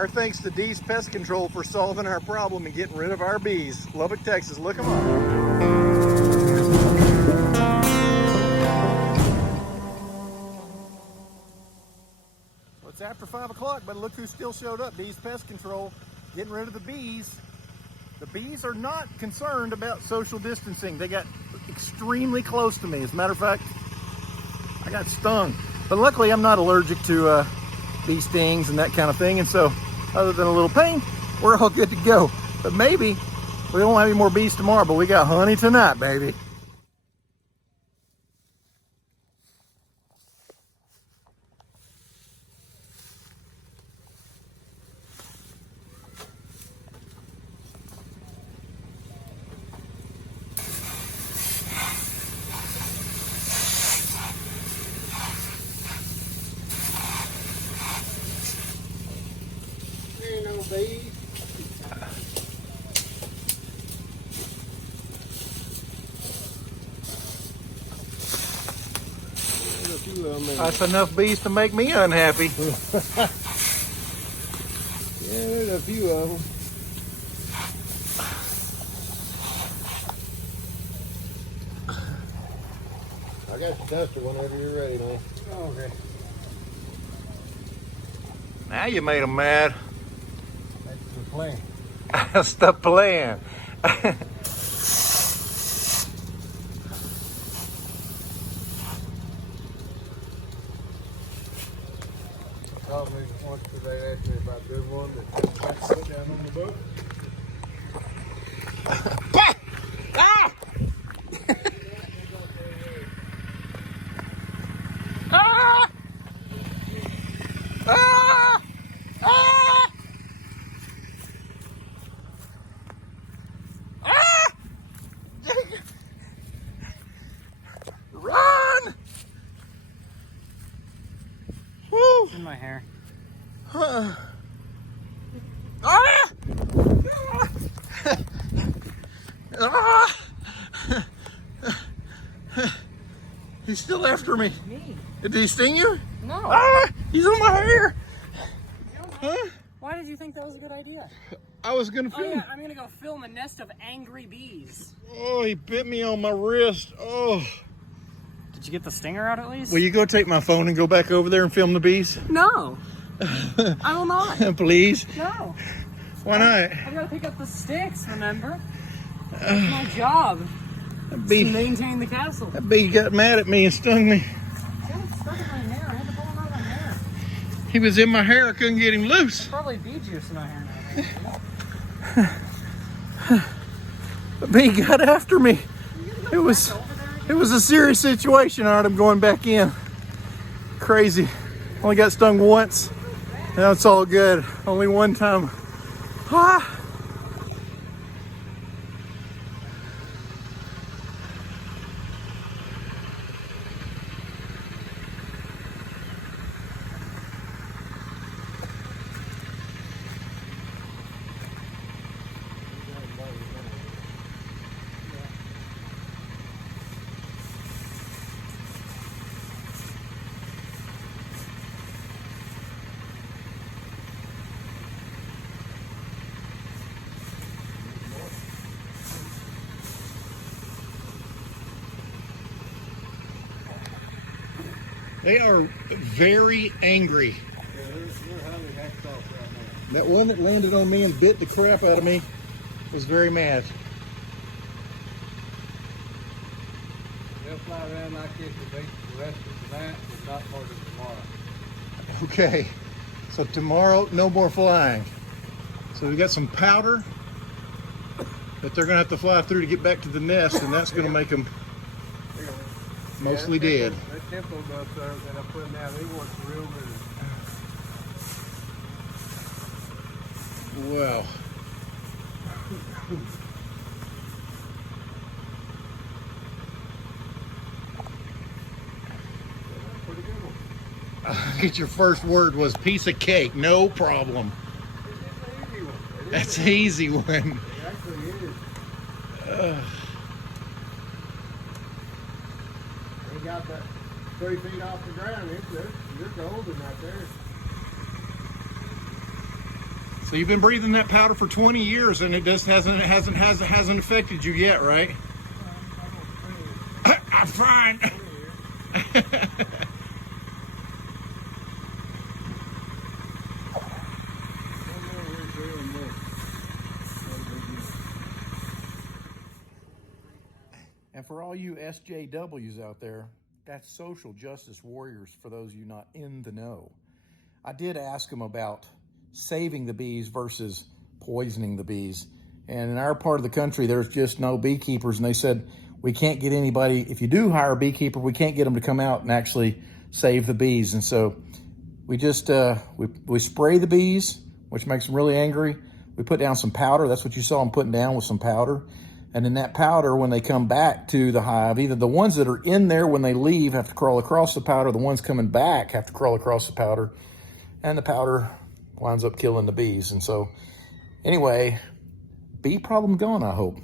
Our thanks to Dee's Pest Control for solving our problem and getting rid of our bees. Lubbock, Texas, look them up. So it's after 5 o'clock, but look who still showed up. Dee's Pest Control, getting rid of the bees. The bees are not concerned about social distancing. They got extremely close to me. As a matter of fact, I got stung. But luckily I'm not allergic to bee stings and that kind of thing. And so other than a little pain, we're all good to go. But maybe we won't have any more bees tomorrow, but we got honey tonight, baby. That's enough bees to make me unhappy. Yeah, there's a few of them. I got the duster whenever you're ready, man. Oh, okay. Now you made them mad. That's the plan. That's the plan. Probably once they asked me if I did one that put down on the book. Ah! Ah! Ah! Ah! Ah! Run! Woo! In my hair. Ah! Ah! He's still after me. Me? Did he sting you? No. Ah! He's on my hair. Huh? Why did you think that was a good idea? I was gonna Oh film. yeah, I'm gonna go film a nest of angry bees. Oh, he bit me on my wrist. Oh. Did you get the stinger out at least? Will you go take my phone and go back over there and film the bees? No. I will not. Please. No. Why not? I gotta pick up the sticks, remember? That's my job. That To bee, maintain the castle. that bee got mad at me and stung me. It stuck in my hair. I had to pull him out of my hair. He was in my hair. I couldn't get him loose. Probably bee juice in my hair now. The bee got after me. It was a serious situation. All right, I'm going back in. Crazy. Only got stung once. Now it's all good. Only one time. Ah. They are very angry. Yeah, they're highly hacked off right now. That one that landed on me and bit the crap out of me was very mad. They'll fly around like this the rest of tonight, but not part of tomorrow. Okay, so tomorrow, no more flying. So we got some powder that they're gonna have to fly through to get back to the nest, and that's gonna make them mostly dead. That tempo dust that I put down, they work real good. Wow. Pretty good one. I get your first word was piece of cake, no problem. It's an easy one. That's an easy one. It actually is. They got that 3 feet off the ground. You're golden right there. So you've been breathing that powder for 20 years, and it just hasn't affected you yet, right? I'm fine. And for all you SJWs out there, that's social justice warriors, for those of you not in the know. I did ask them about saving the bees versus poisoning the bees. And in our part of the country, there's just no beekeepers. And they said, we can't get anybody, if you do hire a beekeeper, we can't get them to come out and actually save the bees. And so we just, we spray the bees, which makes them really angry. We put down some powder. That's what you saw them putting down, with some powder. And then that powder, when they come back to the hive, either the ones that are in there when they leave have to crawl across the powder, the ones coming back have to crawl across the powder, and the powder winds up killing the bees. And so anyway, bee problem gone, I hope.